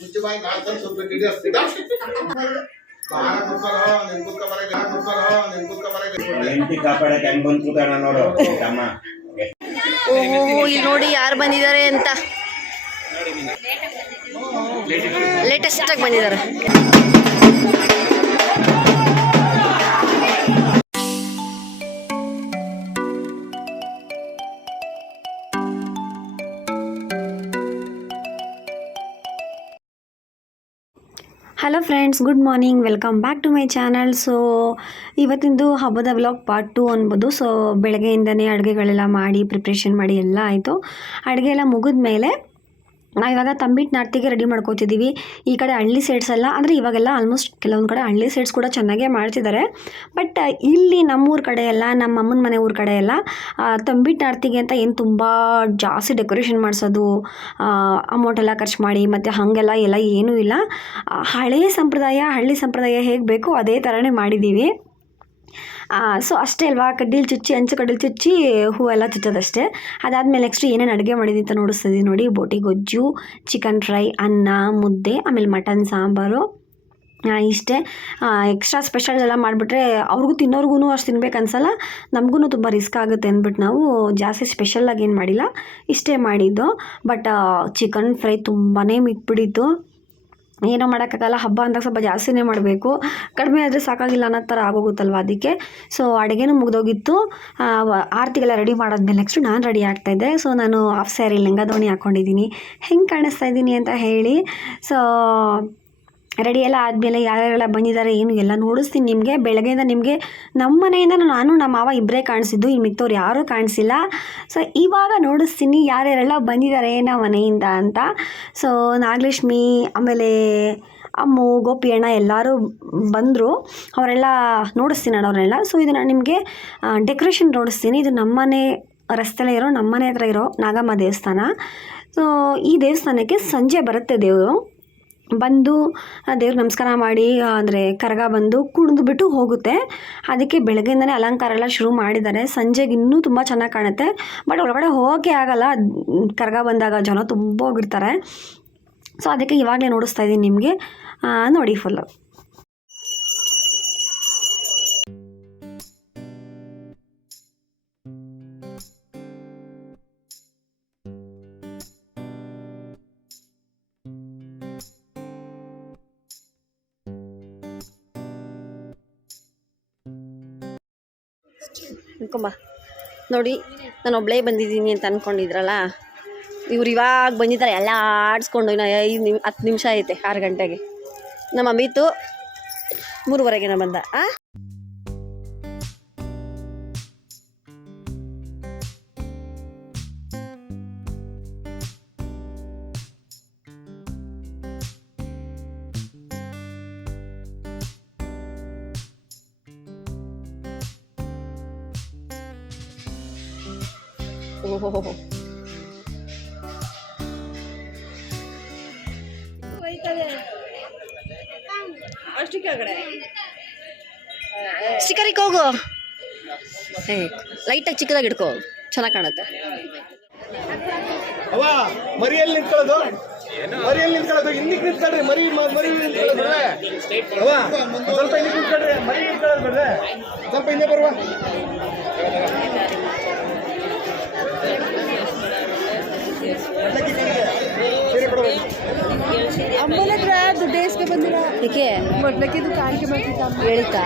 ಮುಚ್ಚಬಾಯಿ ನಾಲ್ಕು ಸ್ವಲ್ಪ ಹಿಡಿಯಸ್ತೀಡ ಇಲ್ಲಿ ನೋಡಿ ಯಾರು ಬಂದಿದ್ದಾರೆ ಅಂತ ಲೇಟೆಸ್ಟ್ ಆಗಿ ಬಂದಿದ್ದಾರೆ. Hello friends, good morning, welcome back to my channel. So ಇವತ್ತಿಂದು ಹಬ್ಬದ ವ್ಲಾಗ್ ಪಾರ್ಟ್ 2 ಅನ್ಬೋದು. ಸೊ ಬೆಳಗ್ಗೆಯಿಂದನೇ ಅಡುಗೆಗಳೆಲ್ಲ ಮಾಡಿ ಪ್ರಿಪ್ರೇಷನ್ ಮಾಡಿ ಎಲ್ಲ ಆಯಿತು. ಅಡುಗೆ ಎಲ್ಲ ಮುಗಿದ ಮೇಲೆ ನಾವು ಇವಾಗ ತಂಬಿಟ್ಟು ನಾರ್ತಿಗೆ ರೆಡಿ ಮಾಡ್ಕೋತಿದ್ದೀವಿ. ಈ ಕಡೆ ಹಳ್ಳಿ ಸೈಡ್ಸ್ ಎಲ್ಲ ಅಂದರೆ ಇವಾಗೆಲ್ಲ ಆಲ್ಮೋಸ್ಟ್ ಕೆಲವೊಂದು ಕಡೆ ಹಳ್ಳಿ ಸೈಡ್ಸ್ ಕೂಡ ಚೆನ್ನಾಗೇ ಮಾಡ್ತಿದ್ದಾರೆ. ಬಟ್ ಇಲ್ಲಿ ನಮ್ಮೂರ ಕಡೆ ಎಲ್ಲ, ನಮ್ಮ ಅಮ್ಮನ ಮನೆ ಊರ ಕಡೆ ಎಲ್ಲ ತಂಬಿಟ್ಟು ನಾರ್ತಿಗೆ ಅಂತ ಏನು ತುಂಬ ಜಾಸ್ತಿ ಡೆಕೋರೇಷನ್ ಮಾಡಿಸೋದು, ಅಮೌಂಟ್ ಎಲ್ಲ ಖರ್ಚು ಮಾಡಿ ಮತ್ತು ಹಾಗೆಲ್ಲ ಏನೂ ಇಲ್ಲ. ಹಳ್ಳಿ ಸಂಪ್ರದಾಯ ಹೇಗೆ ಬೇಕೋ ಅದೇ ಥರನೇ ಮಾಡಿದ್ದೀವಿ. ಸೊ ಅಷ್ಟೇ ಅಲ್ವಾ, ಕಡ್ಡಿಲಿ ಚುಚ್ಚಿ, ಅಂಚು ಕಡ್ಡಿಲಿ ಚುಚ್ಚಿ ಹೂವೆಲ್ಲ ಚುಚ್ಚೋದಷ್ಟೇ. ಅದಾದಮೇಲೆ ನೆಕ್ಸ್ಟ್ ಏನೇನು ಅಡುಗೆ ಮಾಡಿದ್ದೀನಿ ಅಂತ ನೋಡಿಸ್ತಿದ್ದೀನಿ ನೋಡಿ. ಬೋಟಿ ಗೊಜ್ಜು, ಚಿಕನ್ ಫ್ರೈ, ಅನ್ನ, ಮುದ್ದೆ, ಆಮೇಲೆ ಮಟನ್ ಸಾಂಬಾರು, ಇಷ್ಟೇ. ಎಕ್ಸ್ಟ್ರಾ ಸ್ಪೆಷಲ್ ಎಲ್ಲ ಮಾಡಿಬಿಟ್ರೆ ಅವ್ರಿಗೂ ತಿನ್ನೋರ್ಗೂ ಅಷ್ಟು ತಿನ್ಬೇಕು ಅನ್ಸಲ್ಲ, ನಮಗೂ ತುಂಬ ರಿಸ್ಕ್ ಆಗುತ್ತೆ ಅಂದ್ಬಿಟ್ಟು ನಾವು ಜಾಸ್ತಿ ಸ್ಪೆಷಲ್ಲಾಗಿ ಏನು ಮಾಡಿಲ್ಲ, ಇಷ್ಟೇ ಮಾಡಿದ್ದು. ಬಟ್ ಚಿಕನ್ ಫ್ರೈ ತುಂಬಾ ಮಿಕ್ಬಿಟ್ಟಿತ್ತು. ಏನೋ ಮಾಡೋಕ್ಕಾಗಲ್ಲ, ಹಬ್ಬ ಅಂದಾಗ ಸ್ವಲ್ಪ ಜಾಸ್ತಿನೇ ಮಾಡಬೇಕು, ಕಡಿಮೆ ಆದರೆ ಸಾಕಾಗಿಲ್ಲ ಅನ್ನೋ ಥರ ಆಗೋಗುತ್ತಲ್ವ, ಅದಕ್ಕೆ. ಸೊ ಅಡುಗೆನೂ ಮುಗಿದೋಗಿತ್ತು. ಆರತಿಗೆಲ್ಲ ರೆಡಿ ಮಾಡಾದ್ಮೇಲೆ ನೆಕ್ಸ್ಟು ನಾನು ರೆಡಿ ಆಗ್ತಾಯಿದ್ದೆ. ಸೊ ನಾನು ಹಾಫ್ ಸ್ಯಾರಿ ಲಂಗ ದಾವಣಿ ಹಾಕ್ಕೊಂಡಿದ್ದೀನಿ, ಹೆಂಗೆ ಕಾಣಿಸ್ತಾ ಇದ್ದೀನಿ ಅಂತ ಹೇಳಿ. ಸೊ ರೆಡಿ ಎಲ್ಲ ಆದಮೇಲೆ ಯಾರ್ಯಾರೆಲ್ಲ ಬಂದಿದ್ದಾರೆ ಏನು ಎಲ್ಲ ನೋಡಿಸ್ತೀನಿ ನಿಮಗೆ. ಬೆಳಗ್ಗೆಯಿಂದ ನಿಮಗೆ ನಮ್ಮ ಮನೆಯಿಂದ ನಾನು ನಮ್ಮ ಮಾವ ಇಬ್ಬರೇ ಕಾಣಿಸಿದ್ದು, ಇನ್ನು ಮಿಕ್ಕವ್ರು ಯಾರೂ ಕಾಣಿಸಿಲ್ಲ. ಸೊ ಇವಾಗ ನೋಡಿಸ್ತೀನಿ ಯಾರ್ಯಾರೆಲ್ಲ ಬಂದಿದ್ದಾರೆ ನಮ್ಮ ಮನೆಯಿಂದ ಅಂತ. ಸೊ ನಾಗಲಕ್ಷ್ಮಿ, ಆಮೇಲೆ ಅಮ್ಮು, ಗೋಪಿ ಅಣ್ಣ ಎಲ್ಲರೂ ಬಂದರು. ಅವರೆಲ್ಲ ನೋಡಿಸ್ತೀನಿ ನಾನು ಅವ್ರನ್ನೆಲ್ಲ. ಸೊ ಇದು ನಾನು ನಿಮಗೆ ಡೆಕೋರೇಷನ್ ನೋಡಿಸ್ತೀನಿ. ಇದು ನಮ್ಮನೆ ರಸ್ತೆಲೇ ಇರೋ, ನಮ್ಮನೆ ಹತ್ರ ಇರೋ ನಾಗಮ್ಮ ದೇವಸ್ಥಾನ. ಸೊ ಈ ದೇವಸ್ಥಾನಕ್ಕೆ ಸಂಜೆ ಬರುತ್ತೆ ದೇವರು ಬಂದು ದೇವ್ರಿಗೆ ನಮಸ್ಕಾರ ಮಾಡಿ, ಅಂದರೆ ಕರಗ ಬಂದು ಕುಣಿದ್ಬಿಟ್ಟು ಹೋಗುತ್ತೆ. ಅದಕ್ಕೆ ಬೆಳಗ್ಗೆಯಿಂದನೇ ಅಲಂಕಾರ ಎಲ್ಲ ಶುರು ಮಾಡಿದ್ದಾರೆ. ಸಂಜೆಗೆ ಇನ್ನೂ ತುಂಬ ಚೆನ್ನಾಗಿ ಕಾಣುತ್ತೆ. ಬಟ್ ಒಳಗಡೆ ಹೋಗೋಕ್ಕೆ ಆಗಲ್ಲ, ಕರಗ ಬಂದಾಗ ಜನ ತುಂಬ ಹೋಗಿರ್ತಾರೆ. ಸೊ ಅದಕ್ಕೆ ಇವಾಗಲೇ ನೋಡಿಸ್ತಾ ಇದ್ದೀನಿ ನಿಮಗೆ, ನೋಡಿ ಫುಲ್ಲು. ಅನ್ಕೊಂಬ ನೋಡಿ, ನಾನು ಒಬ್ಬಳೇ ಬಂದಿದ್ದೀನಿ ಅಂತ ಅಂದ್ಕೊಂಡಿದ್ರಲ್ಲ, ಇವ್ರು ಇವಾಗ ಬಂದಿದ್ದಾರೆ ಎಲ್ಲ ಆಡಿಸ್ಕೊಂಡು. ಇನ್ನು 10 ನಿಮಿಷ ಐತೆ 6 ಗಂಟೆಗೆ. ನಮ್ಮ ಅಮಿತು 3:15 ಬಂದ. ಓಹೋ ಸ್ಟಿಕರಿಗೆ ಹೋಗು, ಲೈಟಾಗಿ ಚಿಕ್ಕದಾಗಿ ಇಟ್ಕೋ, ಚೆನ್ನಾಗಿ ಕಾಣುತ್ತೆ. ಮರಿಯಲ್ಲಿ ನಿಂತ್ಕೊಳ್ಳೋದು, ಹಿಂದಿಗೆ ನಿಂತ್ಕೊಳ್ರಿ, ಮರಿ ನಿಂತ್ಕೊಳ್ಳೋದು ಸ್ವಲ್ಪ ಹಿಂದಿಗೆ ನಿಂತ್ಕೊಳ್ರಿ, ಮರಿ ನಿಂತ್ಕೊಳ್ಳೋದು ಬಿಡ್ರೆ ಸ್ವಲ್ಪ ಹಿಂದೆ ಬರುವ. ಅಮ್ಮನ ಹತ್ರ ದುಡ್ಡು ಎಸ್ಕೆ ಬಂದಿರ, ಏಕೆ ಮೊದ್ಲಕ್ಕಿದು ಕಾಣಿಕೆ ಮಾಡ್ತಿದ್ದ ಹೇಳ್ತಾ.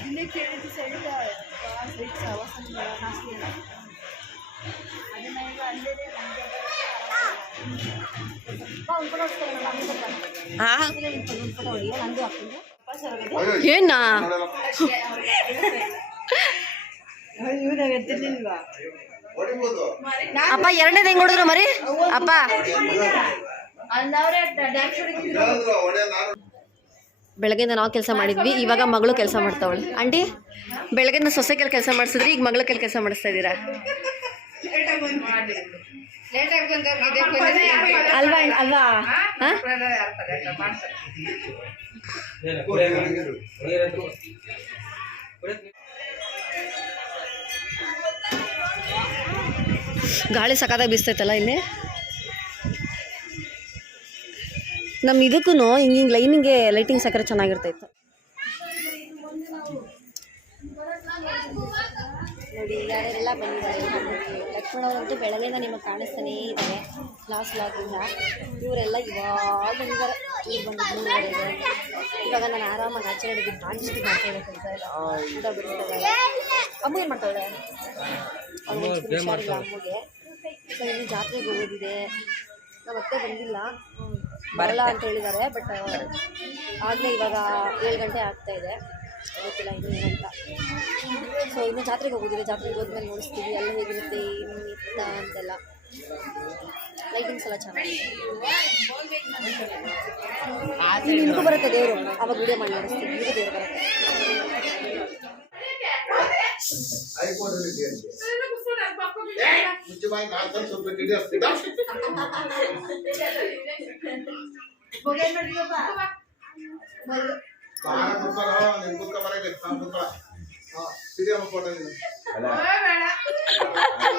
ಇದನ್ನೇ ಕೇಳಿದ್ದು ಸೈಡ್ ಅದನ್ನ ಈಗ ಅಲ್ಲೇ ಏನ ಹೊಡಿಬೋದು. ಅಪ್ಪ ಎರಡನೇದು ಹೆಂಗ್ ಹೊಡೆದ್ರು ಮರಿ ಅಪ್ಪ ಹೇಳಿದ್ರು, ಹೊಡೆ ನಾನು ಬೆಳಗ್ಗೆಯಿಂದ ನಾವು ಕೆಲಸ ಮಾಡಿದ್ವಿ, ಇವಾಗ ಮಗಳು ಕೆಲಸ ಮಾಡ್ತಾವಳೆ. ಆಂಟಿ ಬೆಳಗ್ಗೆಯಿಂದ ಸೊಸೆ ಕೆಲಸ ಮಾಡಿಸಿದ್ರಿ, ಈಗ ಮಗಳ ಕೆಲಸ ಮಾಡಿಸ್ತಾ ಇದ್ದೀರಾ ಅಲ್ವಾ ಅಲ್ವಾ? ಹಾಂ ಗಾಳಿ ಸಖತ್ತಾಗಿ ಬೀಸ್ತೈತಲ್ಲ ಇಲ್ಲಿ. ನಮ್ಮ ಇದಕ್ಕೂ ಹಿಂಗೆ ಲೈನಿಂಗೆ ಲೈಟಿಂಗ್ ಸಕ್ಕರೆ ಚೆನ್ನಾಗಿರ್ತೈತೆ ನೋಡಿ. ಯಾರೆಲ್ಲ ಬಂದಿದ್ದಾರೆ ಲಕ್ಷ್ಮಣ ಅವರಂತೂ ಬೆಳಗ್ಗೆಯಿಂದ ನಿಮಗೆ ಕಾಣಿಸ್ತಾನೇ ಇದ್ದಾರೆ ಲಾಸ್ಟ್ ಲಾಗಿಂದ. ಇವರೆಲ್ಲ ಇವಾಗ ಬಂದಿದ್ದಾರೆ. ಈಗ ಬಂದಿದ್ದು ಇವಾಗ ನಾನು ಆರಾಮಾಗಿ ಆಚೆ ಹಿಡಿದು ಕಾಣಿಸ್ತು ಮಾತಾಡೋ ಕೆಲಸ ಎಲ್ಲ ಊಟ ಬಿಡ್ತಾರೆ. ಅಮ್ಮ ಏನು ಮಾಡ್ತಾಳೆ? ಹುಷಾರಿಲ್ಲ ಅಮ್ಮಗೆ. ಸೊ ಇನ್ನು ಜಾತ್ರೆಗೆ ಹೋಗೋದಿದೆ. ನಾವು ಮತ್ತೆ ಬಂದಿಲ್ಲ, ಬರಲ್ಲ ಅಂತ ಹೇಳಿದ್ದಾರೆ. ಬಟ್ ಆಗಲೇ ಇವಾಗ 7 ಗಂಟೆ ಆಗ್ತಾಯಿದೆ, ಗೊತ್ತಿಲ್ಲ ಇನ್ನು ಏನಂತ. ಸೊ ಇನ್ನು ಜಾತ್ರೆಗೆ ಹೋಗೋದಿದೆ. ಜಾತ್ರೆಗೆ ಹೋದ್ಮೇಲೆ ನೋಡಿಸ್ತೀವಿ ಎಲ್ಲ ಹೇಗಿರುತ್ತೆ ಏನು ಇತ್ತ ಅಂತೆಲ್ಲ. ಲೈಟಿಂಗ್ಸ್ ಎಲ್ಲ ಚೆನ್ನಾಗಿದೆ. ಇಲ್ಲಿಗೂ ಬರುತ್ತೆ ದೇವರು, ಅವಾಗ ವಿಡಿಯೋ ಮಾಡಿ ನೋಡಿಸ್ತೀವಿ. ಇಲ್ಲಿಗೂ ದೇವರು ಬರುತ್ತೆ. ಮುಖ್ಯವಾಗಿ 4 ಸ್ವಲ್ಪ ಇಡೀ ಅಷ್ಟಿಡ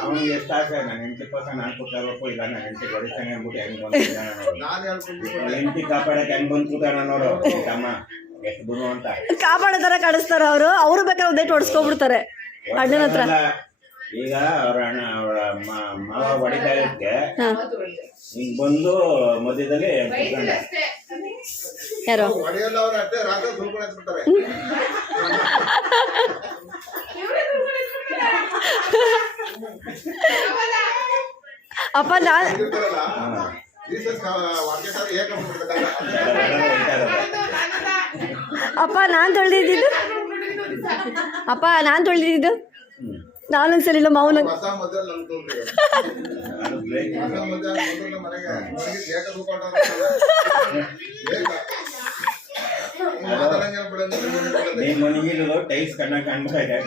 ಅವನಿಗೆ ಎಷ್ಟು ಆಸೆ ನಾನು ಹೆಂಡತಿ ಪಕ್ಕ ನಾನು ಕೂತಾಗಬೇಕು. ಈಗ ನಾನು ಹೆಂಡತಿ ಹೊಡಿತಾನೆ ಅಂದ್ಬಿಟ್ಟು ಹೆಂಗ್ ಬಂದು ಹೆಂಡತಿ ಕಾಪಾಡಕ್ಕೆ ಹೆಂಗ್ ಬಂದು ಕೂತಾನ ನೋಡು ತಮ್ಮ, ಎಷ್ಟು ಗುರು ಅಂತ ಕಾಪಾಡೋ ಥರ ಕಾಣಿಸ್ತಾರೆ ಅವರು. ಅವರು ಬೇಕಾದ್ರೆ ಒಂದೇ ಹೊಡ್ಸ್ಕೊಬಿಡ್ತಾರೆ ಅಣ್ಣನ ಹತ್ರ. ಈಗ ಅವ್ರ ಅಣ್ಣ ಅವರ ಮಾವ ಹೊಡಿತಾ ಇದ್ದಕ್ಕೆ ಹಿಂಗ್ ಬಂದು ಮಧ್ಯದಲ್ಲಿ ಯಾರು ಹೊಡೆಯಲ್ಲ ಅವ್ರ ಅಷ್ಟೇ ರಾತ್ರಿ ಸುಳ್ಕೊಂಡು ಬಿಡ್ತಾರೆ. ಅಪ್ಪ ನಾನು ಅಪ್ಪ ನಾನು ತೊಳೆದಿದ್ದು ಅಪ್ಪ ನಾನು ತೊಳೆದಿದ್ದು ನಾನೊಂದ್ಸಲಿಲ್ಲ ಮೌನ ಹೊಸ ಮೊದಲು ನಮ್ ತೋರ್ಸಿದ್ರು. ಹೊಸ ಮೊದಲು ಮನೆಗೆ ಏಕ ರೂಪಾಯಿ ಮನೆಗಿರೋದು ಟೈಲ್ಸ್ ಕಣ್ಣ ಕಾಣ್ತಾ ಇದೆ.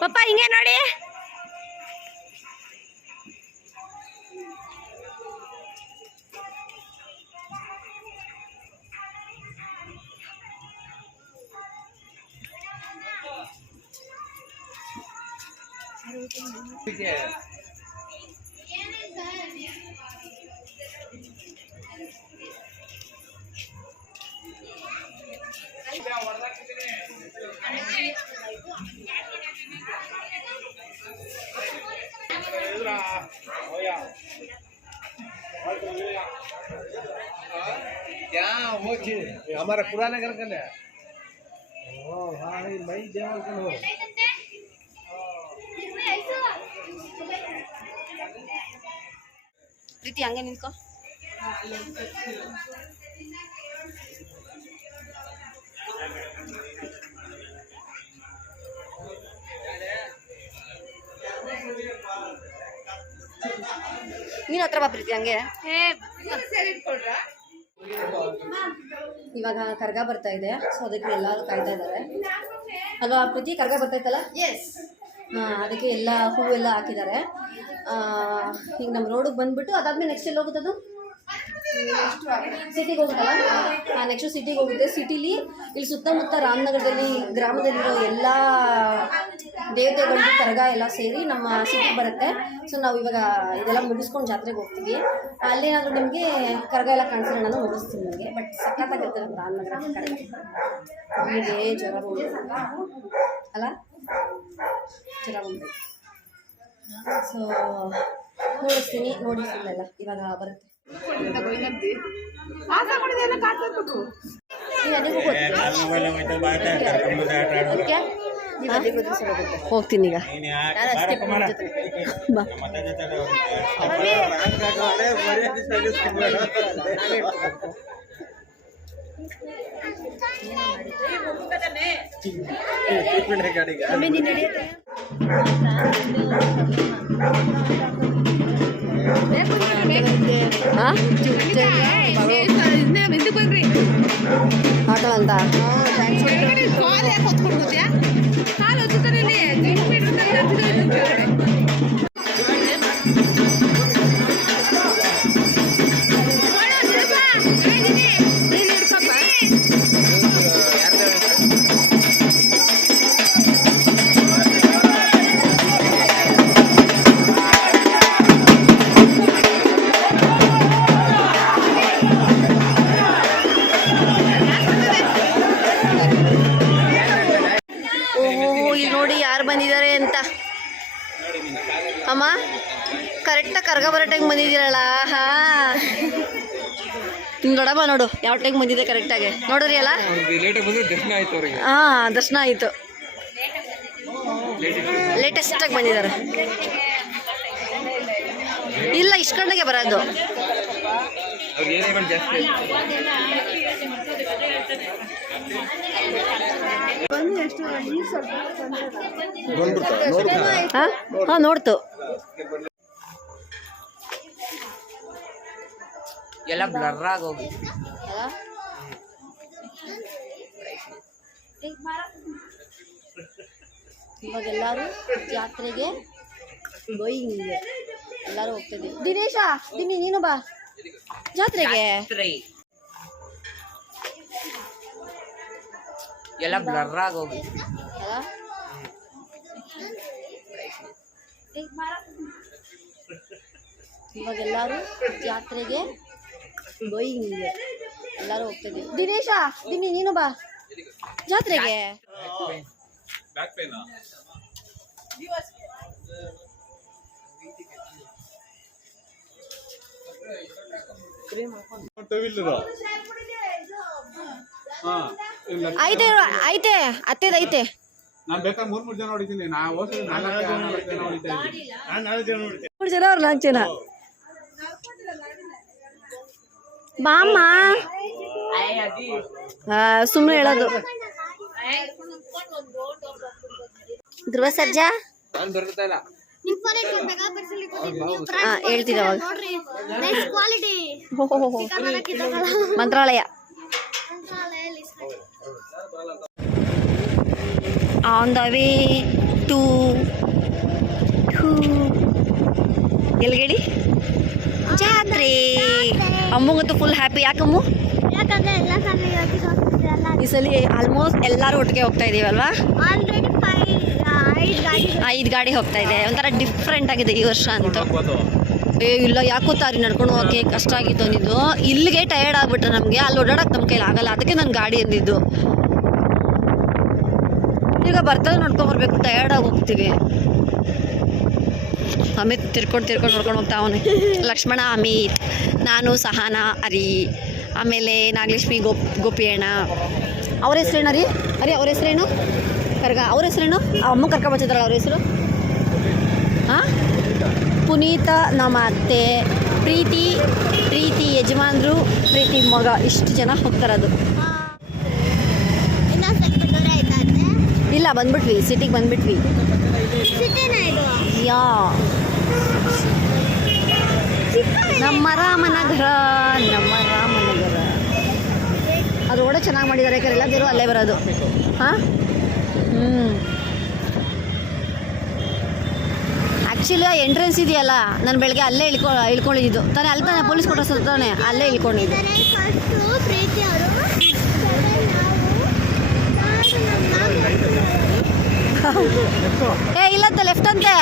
ಪಪ್ಪ ಹಿಂಗೆ ನೋಡಿ. क्या वो चीज हमारा पुराना घर का है। हाँ मई देवल का हो ಪ್ರೀತಿ ಹಂಗೆ ನಿಂತ್ಕೋ. ನೀನು ಹತ್ರ ಬಾ ಪ್ರೀತಿ ಹಂಗೆ. ಇವಾಗ ಕರ್ಗ ಬರ್ತಾ ಇದೆ, ಸೊ ಅದಕ್ಕೆ ಎಲ್ಲರೂ ಕಾಯ್ತಾ ಇದ್ದಾರೆ ಅಲ್ವಾ ಪ್ರೀತಿ? ಕರ್ಗ ಬರ್ತೈತಲ್ಲ, ಅದಕ್ಕೆ ಎಲ್ಲ ಹೂವೆಲ್ಲ ಹಾಕಿದ್ದಾರೆ. ಈಗ ನಮ್ಮ ರೋಡಿಗೆ ಬಂದ್ಬಿಟ್ಟು ಅದಾದ್ಮೇಲೆ ನೆಕ್ಸ್ಟ್ ಎಲ್ಲಿ ಹೋಗುತ್ತದು? ಸಿಟಿಗೆ ಹೋಗುತ್ತಲ್ಲ. ನೆಕ್ಸ್ಟ್ ಸಿಟಿಗೆ ಹೋಗುತ್ತೆ. ಸಿಟಿಲಿ ಇಲ್ಲಿ ಸುತ್ತಮುತ್ತ ರಾಮನಗರದಲ್ಲಿ ಗ್ರಾಮದಲ್ಲಿರೋ ಎಲ್ಲ ದೇವತೆಗಳಿಗೆ ಕರಗ ಎಲ್ಲ ಸೇರಿ ನಮ್ಮ ಸಿಟಿಗೆ ಬರುತ್ತೆ. ಸೊ ನಾವು ಇವಾಗ ಇದೆಲ್ಲ ಮುಗಿಸ್ಕೊಂಡು ಜಾತ್ರೆಗೆ ಹೋಗ್ತೀವಿ. ಅಲ್ಲೇನಾದರೂ ನಿಮಗೆ ಕರಗ ಎಲ್ಲ ಕಾಣಿಸಿದ್ರೆ ನಾನು ಮುಗಿಸ್ತೀನಿ ನಿಮಗೆ. ಬಟ್ ಸಖತ್ತಾಗಿರುತ್ತೆ ನಮ್ಮ ರಾಮನಗರ ಕಡೆ. ನಿಮಗೆ ಜ್ವರ ಬಂದು ಅಲ್ಲ, ಜ್ವರ ಬಂದು ಸೊ ನೋಡಿಸ್ತೀನಿ. ನೋಡಿ ಫುಲ್ಲೆಲ್ಲ ಇವಾಗ ಬರುತ್ತೆ. ಹೋಗ್ತೀನಿ ಈಗ. ಆಟೋ ಅಂತ ಬಂದಿದ್ದಾರೆ ಅಂತ. ಅಮ್ಮ ಕರೆಕ್ಟಾಗಿ ಕರ್ಗ ಬರೋ ಟೈಮ್ ಬಂದಿದ್ದೀರಲ್ಲ. ನೋಡಮ್ಮ ನೋಡು ಯಾವ ಟೈಮ್ ಬಂದಿದೆ ಕರೆಕ್ಟಾಗಿ. ನೋಡ್ರಿ ಅಲ್ಲ, ಹಾಂ ದರ್ಶನ ಆಯಿತು. ಲೇಟೆಸ್ಟಾಗಿ ಬಂದಿದ್ದಾರೆ. ಇಲ್ಲ ಇಷ್ಕೊಂಡಾಗೆ ಬರೋದು. ಹಾಂ ನೋಡ್ತು ಎಲ್ಲ ಬ್ಲರ್ ಆಗೋಗಿ. ಇವಾಗ ಎಲ್ಲರೂ ಜಾತ್ರೆಗೆ ಎಲ್ಲರೂ ಹೋಗ್ತಿದ್ದೀವಿ. ದಿನೇಶ ನೀನು ಬಾ ಜಾತ್ರೆಗೆ. ಎಲ್ಲ ಬ್ಲರ್ ಆಗೋಗಿ. ಇವಾಗ ಎಲ್ಲರೂ ಜಾತ್ರೆಗೆ ಎಲ್ಲರೂ ಹೋಗ್ತಿದ್ದೀವಿ. ದಿನೇಶ ನೀನು ಬಾ ಜಾತ್ರೆಗೆ. ಐತೆ ಐತೆ ಅತ್ತೆದ ಐತೆ. ನಾನು ಬೇಕಾದ್ರೆ 3 ಜನ ಹೊಡಿತೀನಿ. ನಾವು 4 ಜನ ಹೊಡಿತಾ ಇದ್ದೀನಿ. 4 ಜನ ಹೊಡಿತೀನಿ. 3 ಜನ ಅವ್ರು 4 ಜನ. ಬಾಮ್ಮ ಸುಮ್ಮನೆ ಹೇಳೋದು. ಧ್ರುವ ಸರ್ಜಾ ಹೇಳ್ತಿದ್ದ ಅವಾಗ. ಮಂತ್ರಾಲಯ ಆನ್ ದ ವೇ ಟು ಎಲ್ಗೇಳಿ ಜಾತ್ರೆ. ಅಮ್ಮಂಗಂತೂ ಫುಲ್ ಹ್ಯಾಪಿ. ಯಾಕಮ್ಮು? ಈ ಸಲ ಆಲ್ಮೋಸ್ಟ್ ಎಲ್ಲರೂ ಒಟ್ಟಿಗೆ ಹೋಗ್ತಾ ಇದೀವಿ ಅಲ್ವಾ? 5 ಗಾಡಿ ಹೋಗ್ತಾ ಇದೆ. ಒಂಥರ ಡಿಫ್ರೆಂಟ್ ಆಗಿದೆ ಈ ವರ್ಷ ಅಂತ. ಇಲ್ಲ ಯಾಕೋ ತಾರಿ ನಡ್ಕೊಂಡು ಹೋಗೋಕ್ಕೆ ಕಷ್ಟ ಆಗಿತ್ತು ಅಂದಿದ್ದು. ಇಲ್ಲಿಗೆ ಟಯರ್ಡ್ ಆಗ್ಬಿಟ್ರೆ ನಮಗೆ, ಅಲ್ಲಿ ಓಡಾಡಕ್ಕೆ ನಮ್ಮ ಕೈಲಿ ಆಗಲ್ಲ. ಅದಕ್ಕೆ ನಾನು ಗಾಡಿ ಅಂದಿದ್ದು. ಈಗ ಬರ್ತದೆ ನೋಡ್ಕೊಂಬರ್ಬೇಕು, ಟಯರ್ಡಾಗಿ ಹೋಗ್ತೀವಿ. ಅಮಿತ್ ತಿರ್ಕೊಂಡು ನೋಡ್ಕೊಂಡು ಹೋಗ್ತಾ ಅವನು. ಲಕ್ಷ್ಮಣ, ಅಮಿತ್, ನಾನು, ಸಹನಾ, ಹರಿ, ಆಮೇಲೆ ನಾಗಲಕ್ಷ್ಮಿ, ಗೋಪಿ ಅಣ್ಣ. ಅವ್ರ ಹೆಸ್ರೇನು ರೀ? ಅವ್ರ ಹೆಸ್ರೇನು? ಕರ್ಗ ಅವ್ರ ಹೆಸ್ರೇನು? ಅಮ್ಮ ಕರ್ಕ ಬರ್ತಿದ್ದಾರಲ್ಲ ಅವ್ರ ಹೆಸರು? ಹಾಂ, ಪುನೀತ ನಮ್ಮ ಅತ್ತೆ, ಪ್ರೀತಿ ಯಜಮಾನ್ರು, ಪ್ರೀತಿ ಮಗ, ಇಷ್ಟು ಜನ ಹೋಗ್ತಾರದು. ಇಲ್ಲ ಬಂದ್ಬಿಟ್ವಿ, ಸಿಟಿಗೆ ಬಂದ್ಬಿಟ್ವಿ. ಯಾ ನಮ್ಮ ರಾಮನಗರ ನಮ್ಮ ರಾಮನಗರ. ಅದು ಕೂಡ ಚೆನ್ನಾಗಿ ಮಾಡಿದ್ದಾರೆ, ಯಾಕಂದ್ರೆ ಎಲ್ಲದಿರೋ ಅಲ್ಲೇ ಬರೋದು. ಹಾಂ ಆ್ಯಕ್ಚುಲಿ ಎಂಟ್ರೆನ್ಸ್ ಇದೆಯಲ್ಲ, ನಾನು ಬೆಳಗ್ಗೆ ಅಲ್ಲೇ ಇಳ್ಕೊಂಡಿದ್ದು ತಾನೇ, ಅಲ್ಲಿ ತಾನೇ ಪೊಲೀಸ್ ಕೊಟ್ಟರೆ ತಾನೆ ಅಲ್ಲೇ ಇಳ್ಕೊಂಡಿದ್ದು. ಏ ಇಲ್ಲಂತೆ ಲೆಫ್ಟ್ ಅಂತೆ.